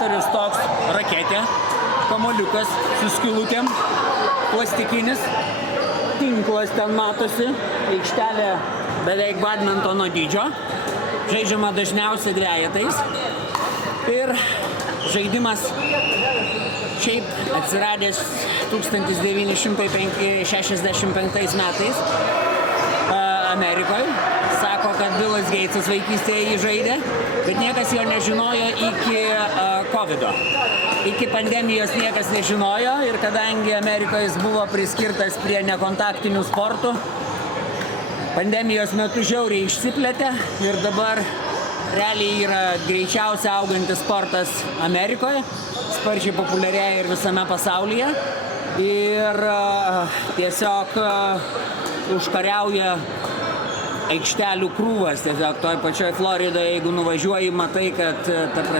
simulatorius toks raketė, kamuoliukas su skylutėm, plastikinis, tinklas ten matosi, aikštelė beveik badmintono dydžio, žaidžiama dažniausiai dvejetais ir žaidimas šiaip atsiradęs 1965 metais Amerikoje. Sako, kad Bilas Geitsas vaikystėje jį žaidė, bet niekas jo nežinojo iki COVID-o. Iki pandemijos niekas nežinojo ir kadangi Amerikoje jis buvo priskirtas prie nekontaktinių sportų, pandemijos metu žiauriai išsiplėtė ir dabar realiai yra greičiausiai augantis sportas Amerikoje, sparčiai populiarėja ir visame pasaulyje ir tiesiog užkariauja aikštelių krūvas, tiesiog toj pačioj Floridoje, jeigu nuvažiuoji, matai, kad ta prasme